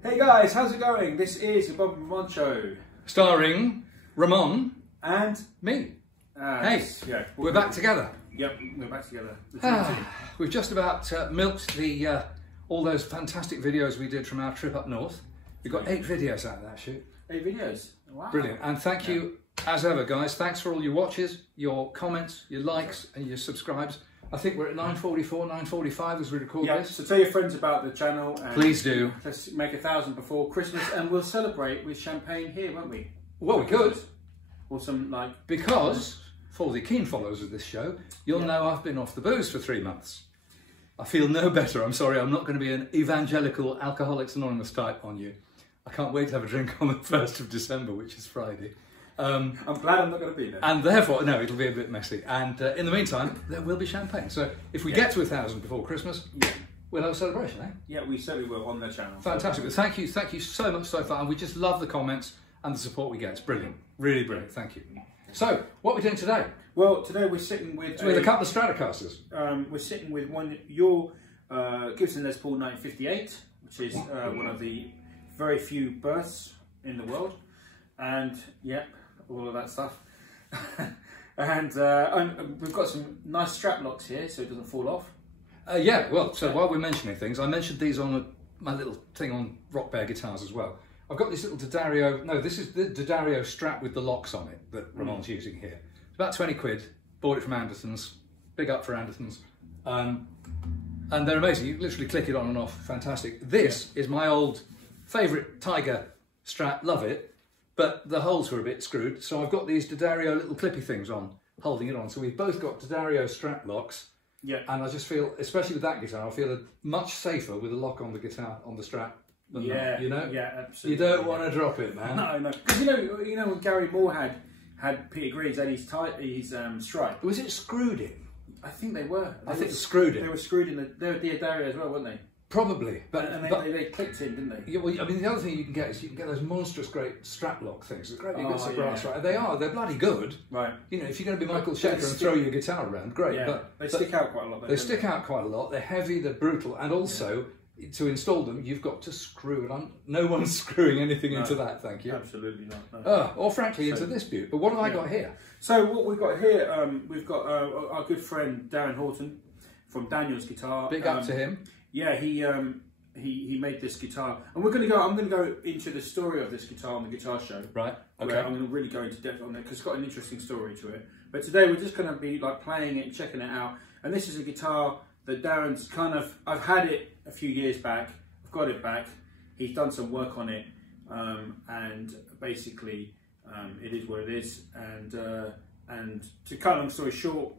Hey guys, how's it going? This is the Bob and Ramon Show. Starring Ramon and me. Hey, yeah, we're back together. Yep, we're back together. We've just about milked the all those fantastic videos we did from our trip up north. We've got 8 videos out of that shoot. 8 videos? Wow. Brilliant. And thank you, as ever, guys. Thanks for all your watches, your comments, your likes and your subscribes. I think we're at 9:44, 9:45 as we record this. So tell your friends about the channel. And please do. Let's make 1,000 before Christmas and we'll celebrate with champagne here, won't we? Well, we could. Or some Because, for the keen followers of this show, you'll know I've been off the booze for 3 months. I feel no better. I'm sorry, I'm not going to be an evangelical Alcoholics Anonymous type on you. I can't wait to have a drink on the 1st of December, which is Friday. I'm glad I'm not going to be there. And therefore, no, it'll be a bit messy. And in the meantime, there will be champagne. So if we get to 1,000 before Christmas, we'll have a celebration, eh? Yeah, we certainly will on the channel. Fantastic. Well, thank you so much so far. And we just love the comments and the support we get. It's brilliant. Really brilliant. Thank you. So, what are we doing today? Well, today we're sitting with a couple of Stratocasters. We're sitting with your Gibson Les Paul 958, which is one of the very few births in the world. And, all of that stuff. and we've got some nice strap locks here so it doesn't fall off. While we're mentioning things, I mentioned these on my little thing on Rock Bear guitars as well. I've got this little D'Addario, this is the D'Addario strap with the locks on it that Ramon's using here. It's about 20 quid, bought it from Anderton's, big up for Anderton's. And they're amazing, you can literally click it on and off, fantastic. This is my old favourite Tiger strap, love it. But the holes were a bit screwed, so I've got these D'Addario little clippy things on, holding it on. So we've both got D'Addario strap locks. Yeah. And I just feel, especially with that guitar, I feel much safer with a lock on the guitar, on the strap than that, you know? Yeah, absolutely. You don't want to drop it, man. No. Because you know when Gary Moore had Peter Green's and his stripe. Was it screwed in? I think they were. I think screwed in. They were screwed in. They were D'Addario as well, weren't they? Probably, but they clicked in, didn't they? Yeah, well, I mean, the other thing you can get is you can get those monstrous great strap lock things. They're great big bits of brass, right? They're bloody good. Right. You know, if you're going to be Michael Schenker and throw your guitar around, great. Yeah, but they stick out quite a lot. They stick out quite a lot. They're heavy, they're brutal, and also to install them, you've got to screw it on. No one's screwing anything into that. Thank you. Absolutely not. No. Or frankly, into this beaut. But what have I got here? So what we've got here, we've got our good friend Darren Horton from Daniel's Guitar. Big up to him. Yeah, he made this guitar, and I'm going to go into the story of this guitar on the guitar show. Right. Okay. Where I'm going to really go into depth on it because it's got an interesting story to it. But today we're just going to be like playing it and checking it out. And this is a guitar that Darren's I've had it a few years back. I've got it back. He's done some work on it, and basically it is what it is. And to cut a long story short,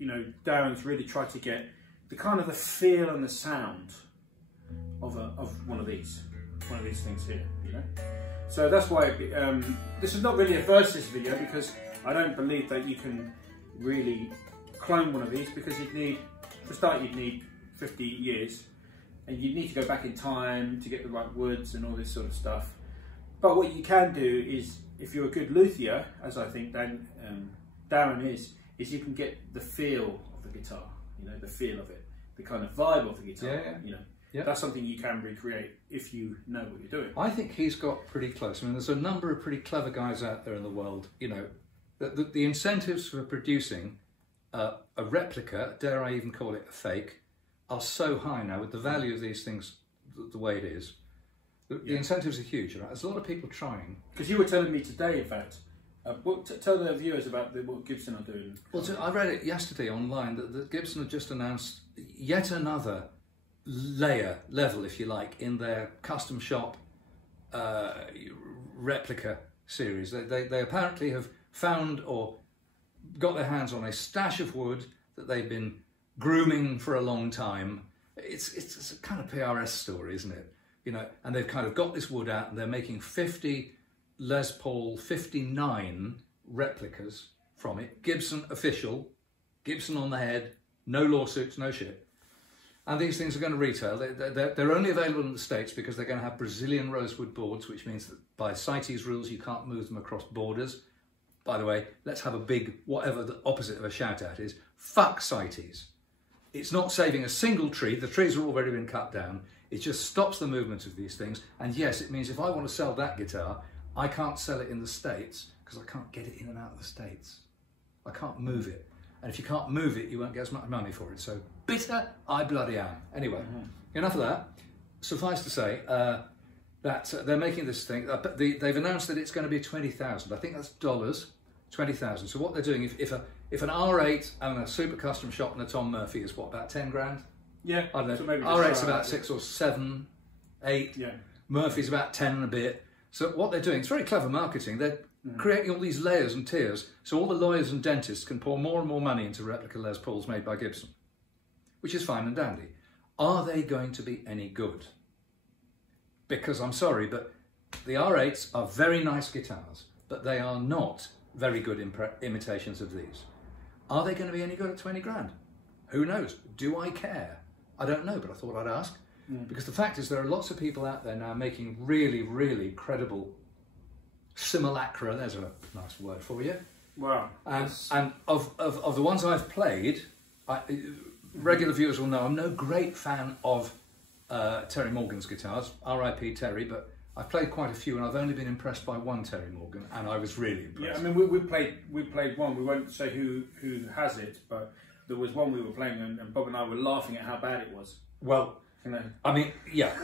you know, Darren's really tried to get the feel and the sound of one of these things here, you know. So that's why this is not really a versus video, because I don't believe that you can really clone one of these, because you'd need 50 years, and you'd need to go back in time to get the right woods and all this sort of stuff. But what you can do is, if you're a good luthier, as I think Darren is you can get the feel of the guitar, you know, the feel of it, the kind of vibe of the guitar, you know. Yeah. That's something you can recreate if you know what you're doing. I think he's got pretty close. I mean, there's a number of pretty clever guys out there in the world. You know, the incentives for producing a replica, dare I even call it a fake, are so high now with the value of these things the way it is. The incentives are huge, right? There's a lot of people trying. Because you were telling me today, in fact, tell the viewers about what Gibson are doing. Well, I read it yesterday online that Gibson had just announced yet another level, if you like, in their custom shop replica series. They apparently have found or got their hands on a stash of wood that they've been grooming for a long time. It's a kind of PRS story, isn't it? You know, and they've kind of got this wood out and they're making 50 Les Paul 59 replicas from it. Gibson official, Gibson on the head, no lawsuits, no shit. And these things are going to retail. They're only available in the States because they're going to have Brazilian rosewood boards, which means that by CITES rules, you can't move them across borders. By the way, let's have a big, whatever the opposite of a shout out is, fuck CITES. It's not saving a single tree. The trees have already been cut down. It just stops the movement of these things. And yes, it means if I want to sell that guitar, I can't sell it in the States because I can't get it in and out of the States. I can't move it. And if you can't move it, you won't get as much money for it. So bitter I bloody am. Anyway, enough of that. Suffice to say that they're making this thing. They've announced that it's going to be 20,000. I think that's dollars, 20,000. So what they're doing, if an R8 and a super custom shop and a Tom Murphy is what, about 10 grand? Yeah. I don't know. So maybe R8's about 6 or 7, 8. Yeah. Murphy's about 10 and a bit. So what they're doing, it's very clever marketing. They're creating all these layers and tiers so all the lawyers and dentists can pour more and more money into replica Les Pauls made by Gibson, which is fine and dandy. Are they going to be any good? Because I'm sorry, but the R8s are very nice guitars, but they are not very good imitations of these. Are they going to be any good at 20 grand? Who knows? Do I care? I don't know, but I thought I'd ask. Because the fact is there are lots of people out there now making really, really credible simulacra, there's a nice word for you. Wow. And of the ones I've played, regular viewers will know I'm no great fan of Terry Morgan's guitars, R.I.P. Terry, but I've played quite a few and I've only been impressed by one Terry Morgan and I was really impressed. Yeah, I mean we played one, we won't say who has it, but there was one we were playing and Bob and I were laughing at how bad it was. Well, You know. I mean, yeah.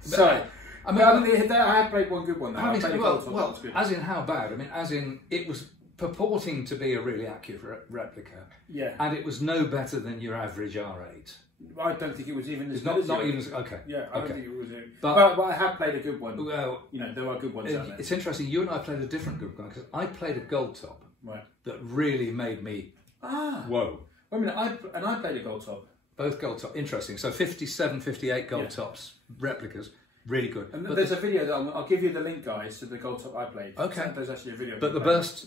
So, I mean, I have played one good one. Though. I mean, I well, as in how bad? I mean, as in it was purporting to be a really accurate replica. Yeah. And it was no better than your average R8. I don't think it was even as It's good. not even okay. Yeah, I don't okay. think it was. But I have played a good one. Well, you know, there are good ones out there. It's interesting. You and I played a different good one because I played a gold top that really made me. Whoa. Wait a minute. I played a gold top. Both gold top. Interesting. So 57, 58 gold tops replicas. Really good. And there's a video that I'll give you the link, guys, to the gold top I played. Okay. So there's actually a video. But the bursts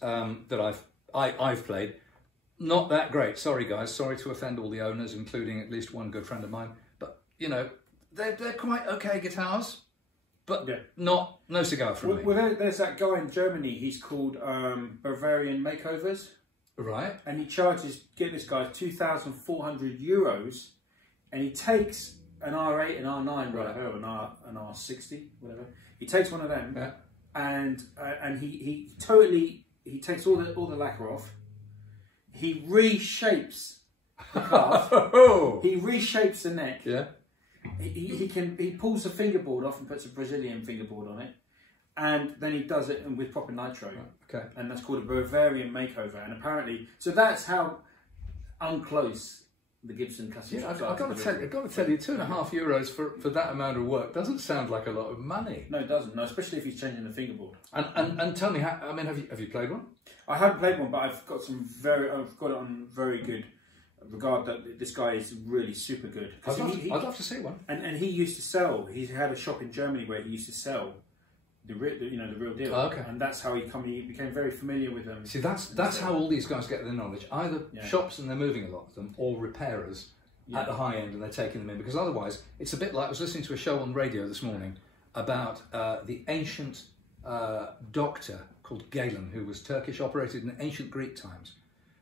that I've played, not that great. Sorry, guys. Sorry to offend all the owners, including at least one good friend of mine. But you know, they're quite okay guitars, but no cigar from me. Well, there's that guy in Germany. He's called Bavarian Makeovers. Right. And he charges, get this guy, €2,400, and he takes an R8, an R9, whatever, an R60, whatever. He takes one of them, and he takes all the lacquer off. He reshapes the calf. He reshapes the neck. Yeah. He pulls the fingerboard off and puts a Brazilian fingerboard on it. And then he does it with proper nitro. Okay. And that's called a Bavarian makeover. And apparently, so that's how unclose the Gibson custom shops are. I've got to tell you, €2.5 for that amount of work doesn't sound like a lot of money. No, it doesn't. No, especially if he's changing the fingerboard. And tell me, have you played one? I haven't played one, but I've got it on very good regard that this guy is really super good. I'd love to see one. And he used to sell. He had a shop in Germany where he used to sell the real deal. Oh, okay. And that's how he became very familiar with them. See, that's how all these guys get their knowledge. Either shops and they're moving a lot of them, or repairers at the high end and they're taking them in. Because otherwise, it's a bit like I was listening to a show on radio this morning about the ancient doctor called Galen, who was Turkish, operated in ancient Greek times.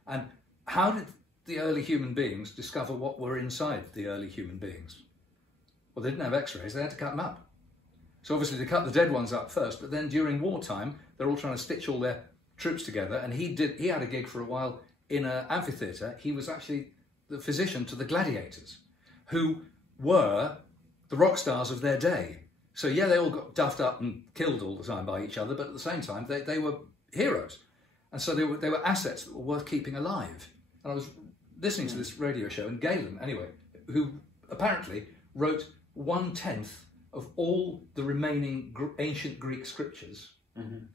And how did the early human beings discover what were inside the early human beings? Well, they didn't have x-rays, they had to cut them up. So obviously they cut the dead ones up first, but then during wartime, they're all trying to stitch all their troops together. And he had a gig for a while in an amphitheatre. He was actually the physician to the gladiators, who were the rock stars of their day. So yeah, they all got duffed up and killed all the time by each other, but at the same time, they were heroes. And so they were assets that were worth keeping alive. And I was listening to this radio show, and Galen, anyway, who apparently wrote 1/10 of all the remaining ancient Greek scriptures,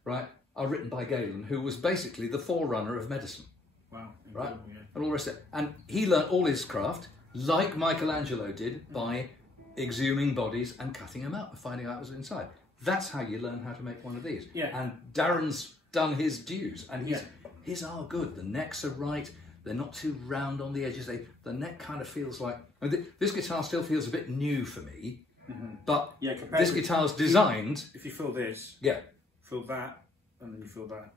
right, are written by Galen, who was basically the forerunner of medicine. Wow. Right? Yeah. And all the rest of it. And he learnt all his craft, like Michelangelo did, by exhuming bodies and cutting them out and finding out what was inside. That's how you learn how to make one of these. Yeah. And Darren's done his dues, and his are good. The necks are right. They're not too round on the edges. The neck kind of feels like... I mean, this guitar still feels a bit new for me. But this guitar's designed... If you feel this, feel that, and then you feel that.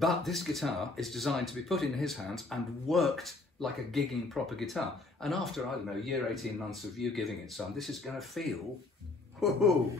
But this guitar is designed to be put in his hands and worked like a gigging proper guitar. And after, I don't know, a year, 18 months of you giving it some, this is going to feel... Whoa.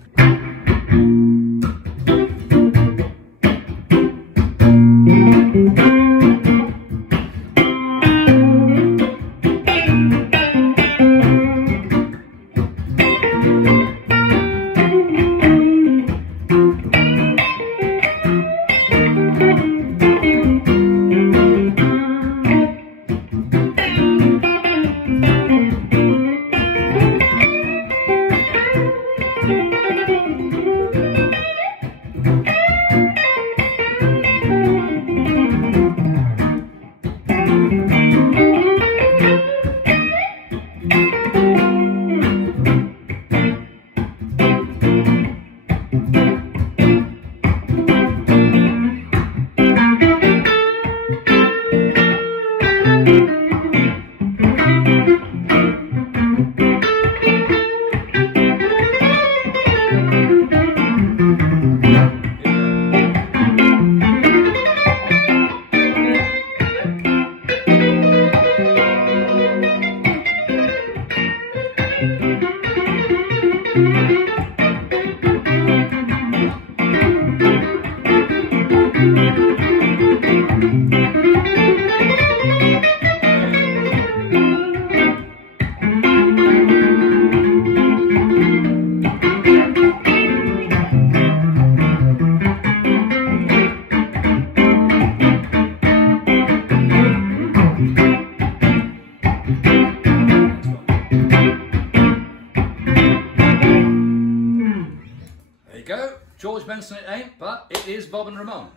George Benson it ain't, but it is Bob and Ramon.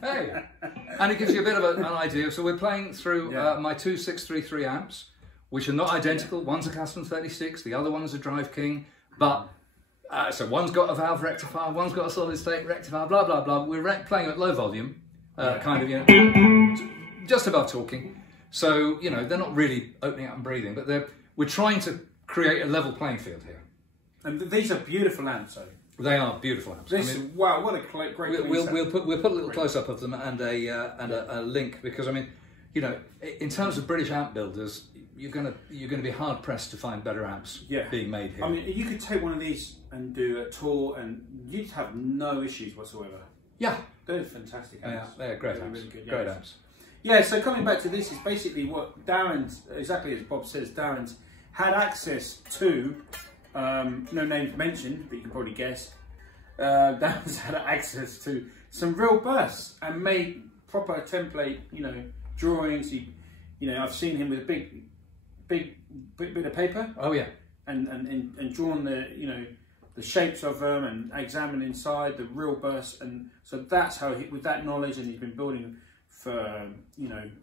Hey, and it gives you a bit of an idea. So we're playing through my two 633 amps, which are not identical. One's a custom 36, the other one's a Drive King, but so one's got a valve rectifier, one's got a solid state rectifier, blah blah blah. We're playing at low volume, kind of, you know, just above talking. So you know they're not really opening up and breathing, but we're trying to create a level playing field here. And these are beautiful amps, though. They are beautiful amps. This, I mean, wow, what a great. We'll put a little close up of them and a link, because I mean, you know, in terms of British amp builders, you're gonna be hard pressed to find better amps being made here. I mean, you could take one of these and do a tour, and you'd have no issues whatsoever. Yeah, they're fantastic amps. Yeah, they're great amps. Really good, great amps. Yeah. So coming back to this is basically what Darren's, exactly as Bob says, Darren's had access to. No names mentioned, but you can probably guess. Darren's had access to some real bursts and made proper template, you know, drawings. You know, I've seen him with a big bit of paper. Oh yeah. And drawn the shapes of them and examined inside the real bursts, and so that's how with that knowledge, and he's been building for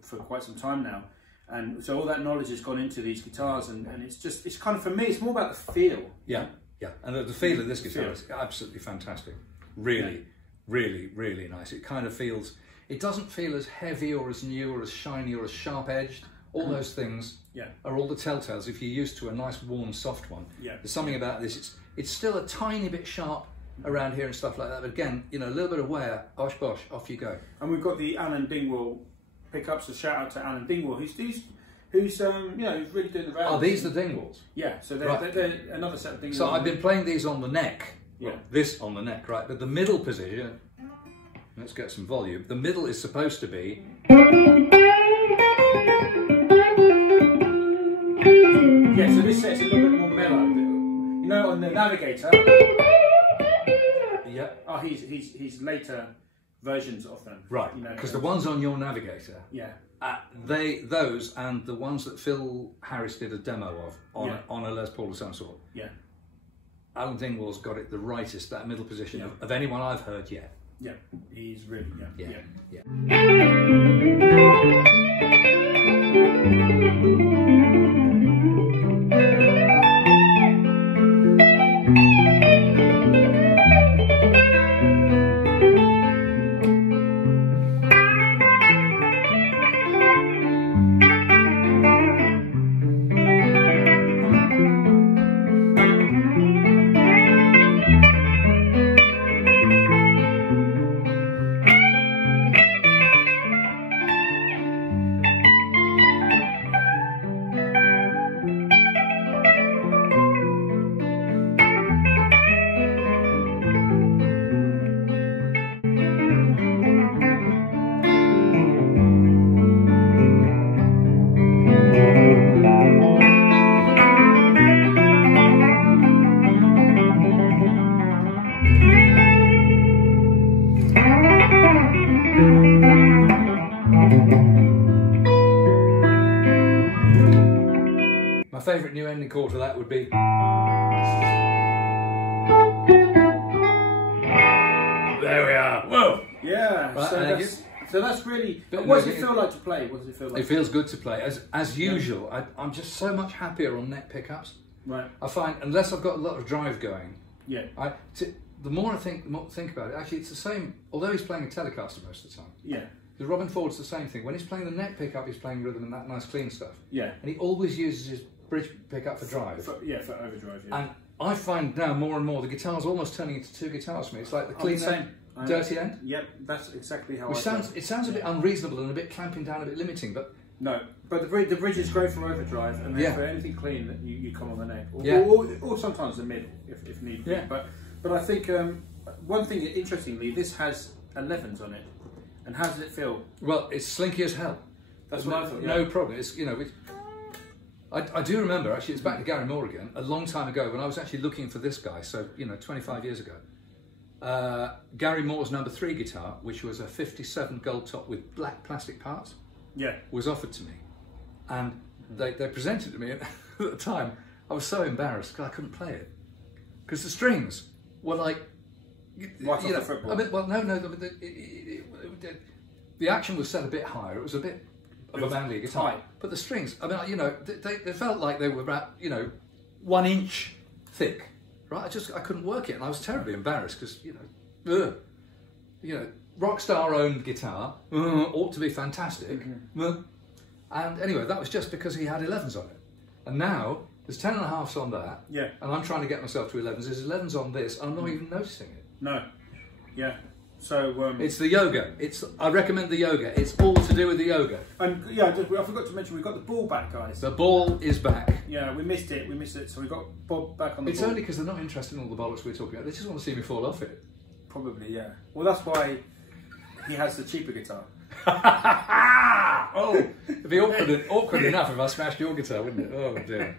for quite some time now. And so all that knowledge has gone into these guitars, and it's kind of, for me, it's more about the feel. Yeah, yeah. And the feel of this guitar is absolutely fantastic. Really, really, really nice. It kind of feels, it doesn't feel as heavy or as new or as shiny or as sharp edged. All those things are all the telltales if you're used to a nice warm soft one. Yeah. There's something about this, it's still a tiny bit sharp around here and stuff like that, but again, you know, a little bit of wear, osh bosh, off you go. And we've got the Alan Dingwall pickups. A shout out to Alan Dingwall, who's who's really doing the rounds. Oh, these are the Dingwalls? Yeah, so they're another set of Dingwalls. So I've been playing these on the neck. Well, this on the neck, right? But the middle position, let's get some volume. The middle is supposed to be. Yeah, so this set's a little bit more mellow. You know, on the Navigator. Yeah. Oh, he's later versions of them. Right. You know, because the ones on your Navigator. Yeah. Those and the ones that Phil Harris did a demo of on a Les Paul of some sort. Yeah. Alan Dingwall's got it the rightest, that middle position of anyone I've heard yet. Yeah, he's really yeah. favourite new ending chord for that would be. There we are. Whoa. Yeah. Right, so that's really. What does it feel like to play? What does it feel like? It feels good to play. As usual, I'm just so much happier on neck pickups. Right. I find unless I've got a lot of drive going. Yeah. The more I think about it, actually, it's the same. Although he's playing a Telecaster most of the time. Yeah. The Robin Ford's the same thing. When he's playing the neck pickup, he's playing rhythm and that nice clean stuff. Yeah. And he always uses his bridge pickup for drive. For overdrive. Yeah. And I find now more and more the guitar's almost turning into two guitars for me. It's like the clean end, dirty end. Yep, that's exactly how. It sounds a bit unreasonable and a bit clamping down, a bit limiting, but no. But the bridge is great for overdrive, and then for anything clean, that you come on the neck, or sometimes the mid if need be. Yeah. But I think one thing interestingly, this has 11s on it, and how does it feel? Well, it's slinky as hell. That's what I thought. No problem. It's I do remember actually. It's back to Gary Moore again. A long time ago when I was actually looking for this guy. So 25 years ago. Gary Moore's number 3 guitar, which was a 57 gold top with black plastic parts, was offered to me, and they presented it to me. And at the time, I was so embarrassed because I couldn't play it because the strings were like, right off the fretboard. I mean, well, no, the action was set a bit higher. It was a bit of a manly guitar, tight. But the strings, I mean, they felt like they were about 1 inch thick. Right, I couldn't work it, and I was terribly embarrassed because rock star owned guitar ought to be fantastic, and anyway, that was just because he had 11s on it, and now there's 10.5s on that, and I'm trying to get myself to 11s. There's 11s on this, and I'm not even noticing it. No, So it's the yoga. I recommend the yoga. It's all to do with the yoga. And I forgot to mention we've got the ball back, guys. The ball is back. Yeah, we missed it. So we got Bob back on the ball. It's only because they're not interested in all the bollocks we're talking about. They just want to see me fall off it. Probably, yeah. Well, that's why he has the cheaper guitar. Oh, it'd be awkward enough if I smashed your guitar, wouldn't it? Oh dear.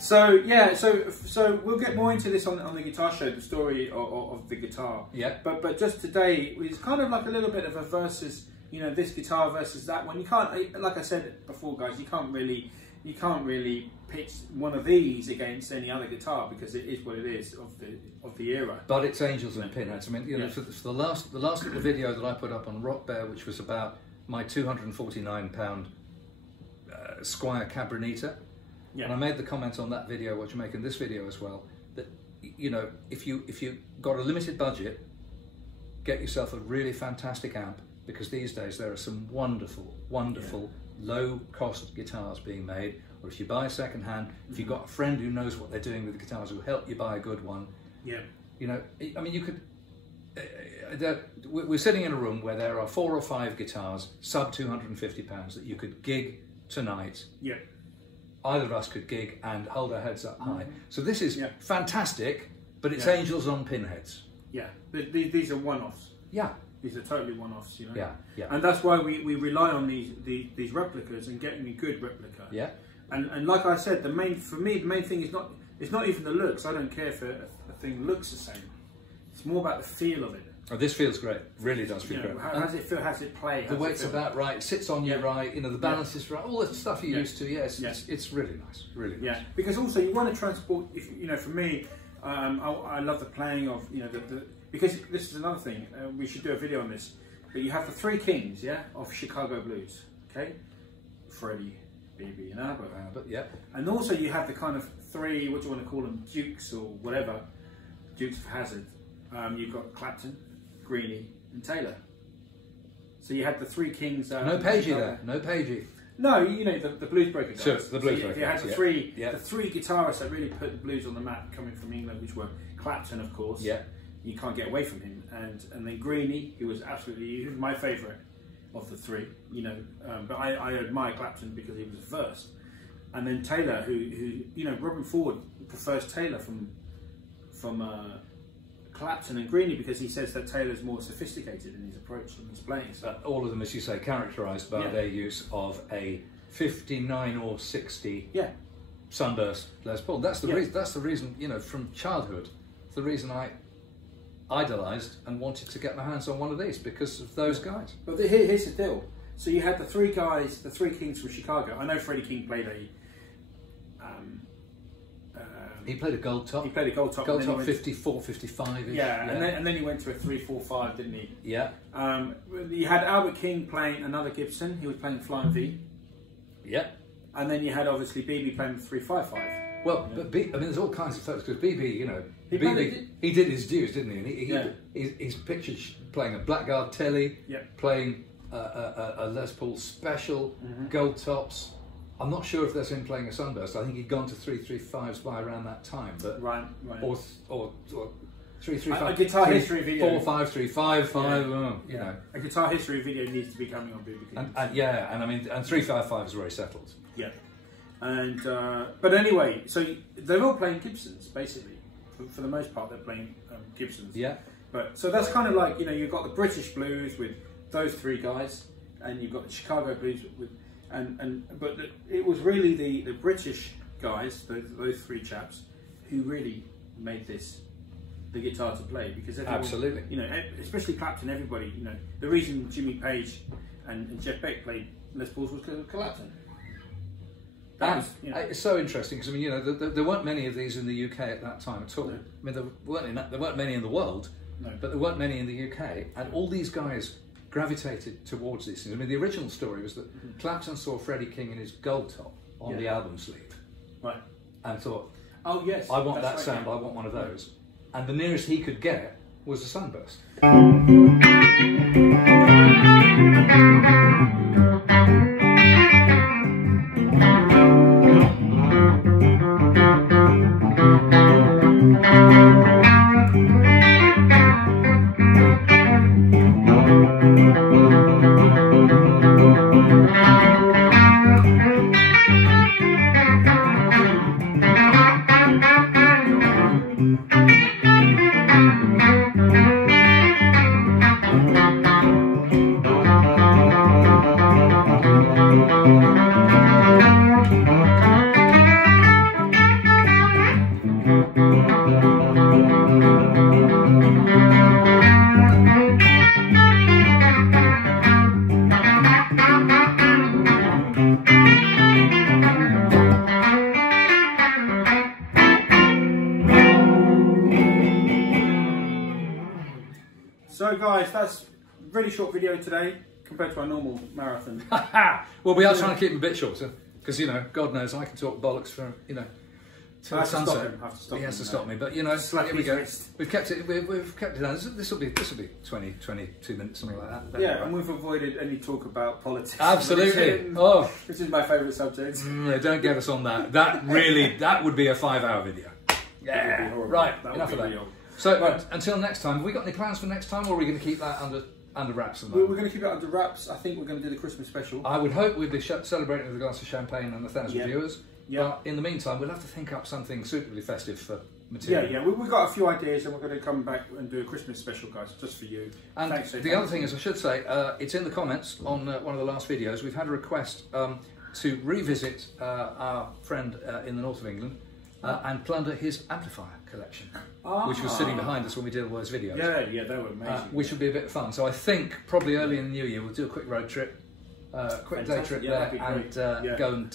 So yeah, so we'll get more into this on the guitar show, the story of the guitar. Yeah. But just today, it's kind of like a little bit of a versus, this guitar versus that one. You can't, like I said before, guys, you can't really pitch one of these against any other guitar because it is what it is of the era. But it's angels and pinheads. I mean, for the last little video that I put up on Rock Bear, which was about my £249 Squier Cabronita. Yeah. And I made the comment on that video, what you make in this video as well, that if you got a limited budget, get yourself a really fantastic amp, because these days there are some wonderful low-cost guitars being made. Or if you buy second hand, if you've got a friend who knows what they're doing with the guitars, who'll help you buy a good one. Yeah. I mean, you could. We're sitting in a room where there are 4 or 5 guitars, sub £250, that you could gig tonight. Yeah. Either of us could gig and hold our heads up high. So this is fantastic, but it's angels on pinheads. Yeah, these are one-offs. Yeah. These are totally one-offs, Yeah, yeah. And that's why we rely on these replicas and getting a good replica. Yeah. And like I said, the main thing is not even the looks. I don't care if a thing looks the same. It's more about the feel of it. Oh, this feels great. Really does feel great. How does it feel? How does it play? The weight's about right. It sits on you right. The balance is right. All the stuff you're used to. Yes, it's really nice. Really nice. Yeah, because also you want to transport. For me, I love the playing of because this is another thing. We should do a video on this. But you have the 3 kings, of Chicago blues. Okay, Freddie, BB, and Albert. Yeah. And also you have the kind of 3, what do you want to call them, dukes or whatever, Dukes of Hazzard. You've got Clapton, Greenie, and Taylor. So you had the 3 kings. No Pagey there. No Pagey. No, the blues breaker guys. Sure, the blues breaker. You had the three guitarists that really put the blues on the map, coming from England, which were Clapton, of course. Yeah. You can't get away from him, and then Greenie, who was he was my favourite of the 3. But I admire Clapton because he was first, and then Taylor, who Robin Ford prefers Taylor from Clapton and Greenie because he says that Taylor's more sophisticated in his approach and his playing. So all of them, as you say, characterised by their use of a 59 or 60 Sunburst Les Paul. That's the reason. That's the reason. From childhood, the reason I idolised and wanted to get my hands on one of these, because of those guys. But here's the deal. So you had the 3 guys, the 3 kings from Chicago. I know Freddie King played He played a gold top. He played a gold top. Gold top 54, 55 -ish. Yeah, and then he went to a 3-4-5, didn't he? Yeah. You had Albert King playing another Gibson. He was playing Flying V. Yeah. And then you had obviously BB playing 3-5-5. Well, but I mean, there's all kinds of folks because BB, you know, He did his dues, didn't he? And he's pictured playing a Blackguard Telly, playing a Les Paul Special, gold tops. I'm not sure if that's him playing a Sunburst. I think he'd gone to 3-3-5s by around that time, but right. or 3-3-5. A guitar history video. 4-5-3-5-5. You know, a guitar history video needs to be coming on BB King. And I mean, 3-5-5 is very settled. Yeah. And but anyway, so they're all playing Gibsons basically. For the most part, they're playing Gibsons. Yeah. But so that's kind of like, you know, you've got the British blues with those three guys, and you've got the Chicago blues with but it was really the British guys, those three chaps, who really made this the guitar to play, because everyone, absolutely, you know, especially Clapton, everybody, you know, the reason Jimmy Page and Jeff Beck played Les Pauls was because of Clapton. It's so interesting because I mean, you know, there weren't many of these in the UK at that time at all. No. I mean, there weren't many in the world, but there weren't many in the UK, and all these guys gravitated towards these things. I mean, the original story was that Clapton saw Freddie King in his gold top on the album sleeve, right, and thought, "Oh yes, I want that sound. I want one of those." And the nearest he could get was a Sunburst. So guys, that's a really short video today compared to our normal marathon. Well, we are trying to keep them a bit shorter because, you know, God knows I can talk bollocks for, you know, till the sunset. He has to stop me, but you know, here we go. We've kept it. We've kept it down. This will be 20, 22 minutes, something like that. Yeah, and we've avoided any talk about politics. Absolutely. Which is my favourite subject. Yeah, don't get us on that. That would be a 5-hour video. Yeah. Right. Enough of that. So until next time, have we got any plans for next time, or are we going to keep that under wraps? At the moment? We're going to keep it under wraps. I think we're going to do the Christmas special. I would hope we'd be celebrating with a glass of champagne and 1,000 viewers. Yeah. But in the meantime, we'll have to think up something suitably festive for material. Yeah. We've got a few ideas, and we're going to come back and do a Christmas special, guys, just for you. And the other thing is, I should say, it's in the comments on one of the last videos. We've had a request to revisit our friend in the north of England and plunder his amplifier collection, which was sitting behind us when we did all those videos. Yeah, they were amazing. Which would be a bit of fun. So I think probably early in the new year we'll do a quick road trip, quick day trip there, and go and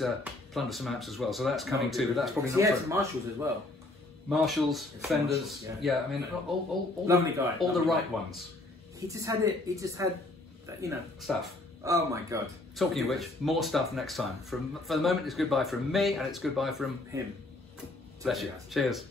plunder some amps as well. So that's coming too, but that's probably not. He has Marshalls as well. Marshalls, Fenders, I mean, all lovely guy, all the right ones. He just had, you know, stuff. Oh my God! Talking of which, more stuff next time. For the moment, it's goodbye from me, and it's goodbye from him. Bless you. Cheers.